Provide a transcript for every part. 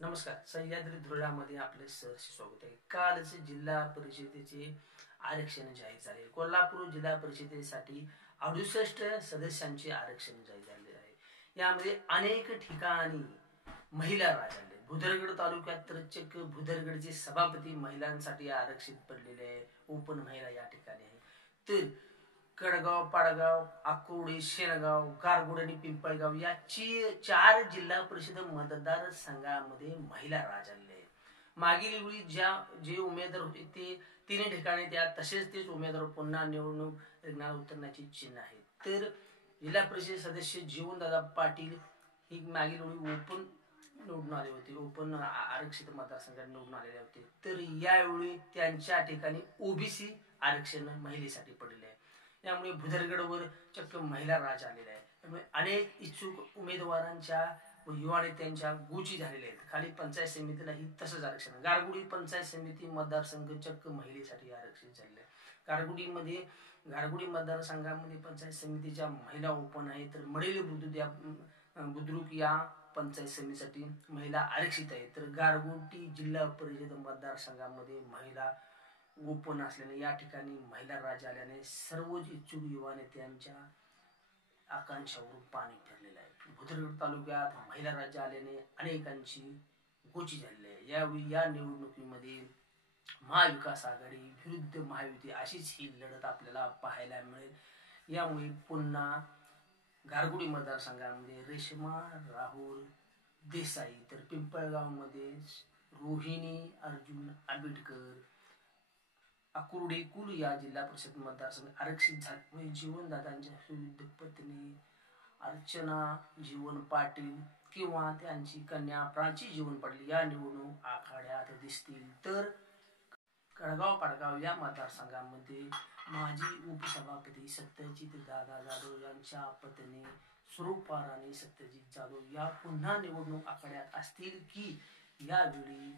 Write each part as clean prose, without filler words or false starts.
नमस्कार. सह्याद्री धुळ्यामध्ये आपले सहर्ष स्वागत आहे. कालच जिल्हा परिषदेचे आरक्षण जाहीर झाले. कोल्हापूर जिल्हा परिषदेसाठी 68 सदस्यांचे आरक्षण जाहीर झाले आहे. यामध्ये अनेक ठिकाणी महिला राज आले. भुदरगड तालुक्यात तर चक्क भुदरगडचे सभापती महिलांसाठी आरक्षित पडलेले आहे. ओपन महिला या ठिकाणी आहे. तर कडगाव, पाडगाव, आकुर्डी, शेनगाव, गारगोड आणि पिंपळगाव या 4 जिल्हा परिषद मतदारसंघामध्ये महिला राज आलेले आहेत. मागील वेळी जे उमेदवार होते ते तिन्ही ठिकाणी त्या तसेच तेच उमेदवार पुन्हा निवडणूक रिंगणात उतरण्याची चिन्ह आहे. तर जिल्हा परिषद सदस्य जीवनदादा पाटील ही मागील वेळी ओपन निवडून आले होते, ओपन आरक्षित मतदारसंघात निवडून आलेले होते. तर यावेळी त्यांच्या ठिकाणी ओबीसी आरक्षण महिलेसाठी पडले आहे. त्यामुळे भुदरगडवर चक्क महिला राज आलेला आहे. त्यामुळे अनेक इच्छुक उमेदवारांच्या व युवा नेत्यांच्या गोची झालेल्या आहेत. खाली पंचायत समितीलाही तसंच आरक्षण. गारगुडी पंचायत समिती मतदारसंघ चक्क महिलेसाठी आरक्षित झालेला आहे. गारगुडी मतदारसंघामध्ये पंचायत समितीच्या महिला ओपन आहे, तर मडेली बुद्रुक या पंचायत समितीसाठी महिला आरक्षित आहे. तर गारगोटी जिल्हा परिषद मतदारसंघामध्ये महिला ओपन असल्याने या ठिकाणी महिला राज्य आल्याने सर्वच इच्छुक युवा नेत्यांच्या आकांक्षावरून पाणी फिरलेलं आहे. भुदरगड तालुक्यात महिला राज्य आल्याने अनेकांची गोची झालेली आहे. यावेळी या निवडणुकीमध्ये महाविकास आघाडी विरुद्ध महायुती अशीच ही लढत आपल्याला पाहायला मिळेल. यामुळे पुन्हा गारगुडी मतदारसंघामध्ये रेश्मा राहुल देसाई, तर पिंपळगावमध्ये रोहिणी अर्जुन आंबेडकर, आकुर्डी कुल या जिल्हा परिषद मतदारसंघ आरक्षित झाल्यामुळे जीवनदादांच्या विरुद्ध पत्नी अर्चना जीवन पाटील किंवा त्यांची कन्या प्राची जीवन पाटील या निवडणूक आखाड्यात दिसतील. तर कडगाव पाडगाव या मतदारसंघामध्ये माजी उपसभापती सत्यजित दादा जाधव यांच्या पत्नी स्वरूपा राणी सत्यजित जाधव या पुन्हा निवडणूक आखाड्यात असतील की यावेळी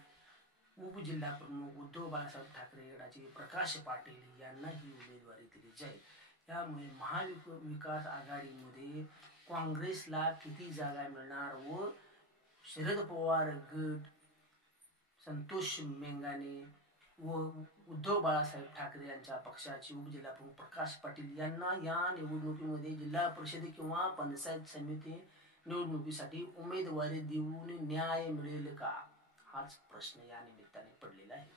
उपजिल्हा प्रमुख उद्धव बाळासाहेब ठाकरे गटाचे प्रकाश पाटील यांना ही उमेदवारी दिली जाईल. यामुळे महाविकास आघाडीमध्ये काँग्रेसला किती जागा मिळणार व शरद पवार गट, संतोष मेंगाने व उद्धव बाळासाहेब ठाकरे यांच्या पक्षाचे उपजिल्हा प्रमुख प्रकाश पाटील यांना या निवडणुकीमध्ये जिल्हा परिषद किंवा पंचायत समिती निवडणुकीसाठी उमेदवारी देऊन न्याय मिळेल का, हाच प्रश्न या निमित्ताने पडलेला आहे.